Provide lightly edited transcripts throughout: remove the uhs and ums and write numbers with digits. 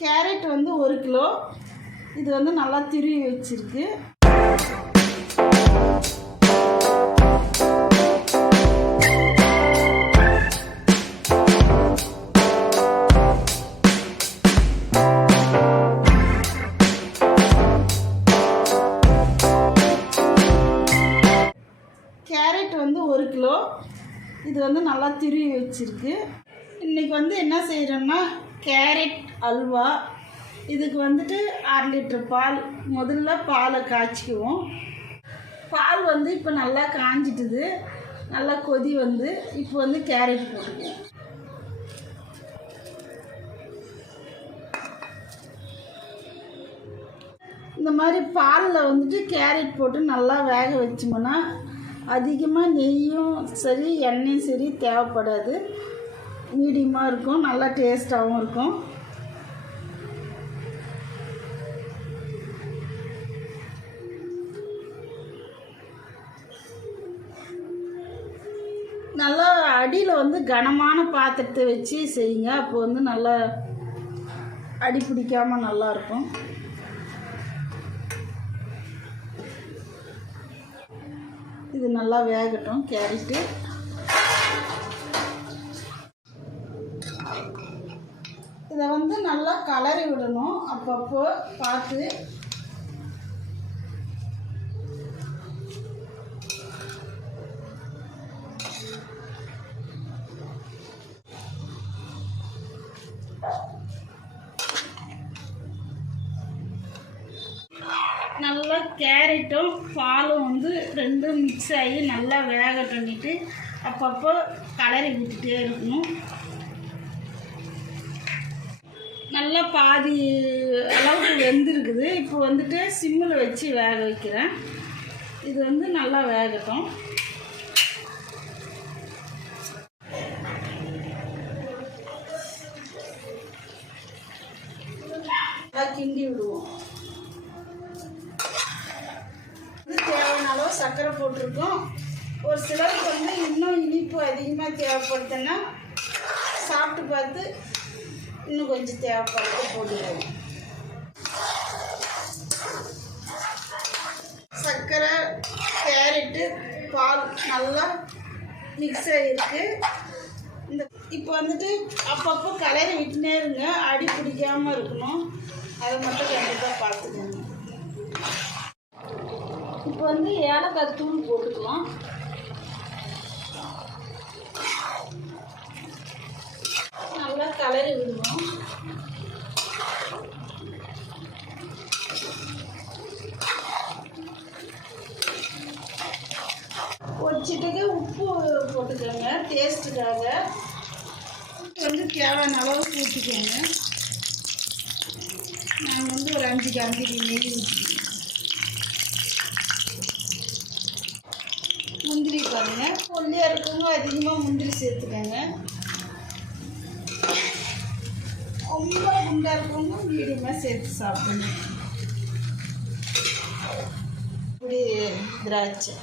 Carrot வந்து 1 kilo. இது வந்து நல்லா திருவி வச்சிருக்கு. கேரட் வந்து 1 கிலோ. இது வந்து நல்லா திருவி வச்சிருக்கு. இன்றைக்கி வந்து என்ன செய்கிறோன்னா கேரட் அல்வா. இதுக்கு வந்துட்டு 1/2 லிட்டர் பால். முதல்ல பாலை காய்ச்சிக்குவோம். பால் வந்து இப்போ நல்லா காஞ்சிட்டுது. நல்லா கொதி வந்து இப்போ வந்து கேரட் போட்டுக்குவோம். இந்த மாதிரி பாலில் வந்துட்டு கேரட் போட்டு நல்லா வேக வச்சோம்னா அதிகமாக நெய்யும் சரி எண்ணெயும் சரி தேவைப்படாது. மீடியமாக இருக்கும், நல்லா டேஸ்ட்டாகவும் இருக்கும். நல்லா அடியில் வந்து கனமான பாத்திரத்தை வச்சு செய்யுங்க. அப்போ வந்து நல்லா அடி பிடிக்காமல் நல்லாயிருக்கும். இது நல்லா வேகட்டும் கேரட்டு. இதை வந்து நல்லா கலரி விடணும் அப்பப்போ பார்த்து. நல்லா கேரட்டும் பாலும் வந்து ரெண்டும் மிக்ஸ் ஆகி நல்லா வேகட்டன்னிட்டு அப்பப்போ கலரி விட்டுட்டே இருக்கணும். நல்லா பாதி அளவுக்கு வெந்திருக்குது. இப்போ வந்துட்டு சிம்மில் வச்சு வேக வைக்கிறேன். இது வந்து நல்லா வேகட்டும். நல்லா கிண்டி விடுவோம். தேவையான அளவு சர்க்கரை போட்டிருக்கோம். ஒரு சிலருக்கு வந்து இன்னும் இனிப்பு அதிகமாக தேவைப்படுதுன்னா சாப்பிட்டு பார்த்து இன்னும் கொஞ்சம் தேவைப்படுறது போட்டுடுவோம். சர்க்கரை கேரட்டு பால் நல்லா மிக்ஸ் ஆகிருக்கு. இப்போ வந்துட்டு அப்பப்போ கலரி விட்டுனே இருங்க, அடி பிடிக்காமல் இருக்கணும். அதை மட்டும் கண்டிப்பாக பார்த்துக்கோங்க. இப்போ வந்து ஏலக்காய் தூள் போட்டுக்கலாம். நல்லா கலரி விடுவோம். ஒரு சிட்டிகை உப்பு போட்டுக்கோங்க டேஸ்ட்டுக்காக. வந்து தேவையான அளவுக்கு ஊற்றிக்கோங்க. நான் வந்து ஒரு 5 கரண்டி நெய் ஊற்றிக்கிறேன். முந்திரி பாருங்கள், ஒல்லியாக இருக்கவங்க அதிகமாக முந்திரி சேர்த்துக்கோங்க. ரொம்ப குண்டாக இருக்கவங்க மீடியமாக சேர்த்து சாப்பிடணும். இப்படி திராட்சை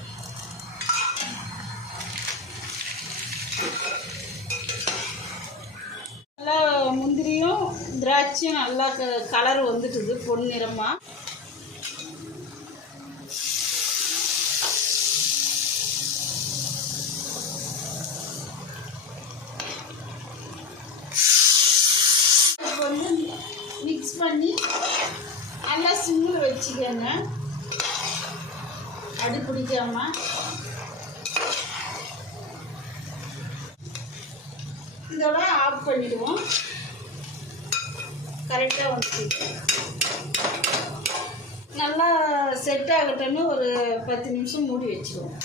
நல்லா முந்திரியும் திராட்சையும் நல்லா கலர் வந்துட்டுது பொன்னிறமாக. வந்து மிக்ஸ் பண்ணி நல்லா சிம்மில் வச்சுக்கோங்க, அடி பிடிக்காம. இதோட ஆஃப் பண்ணிடுவோம். கரெக்டாக வந்து நல்லா செட் ஆகட்டும்னு ஒரு 10 நிமிஷம் மூடி வச்சுருவோம்.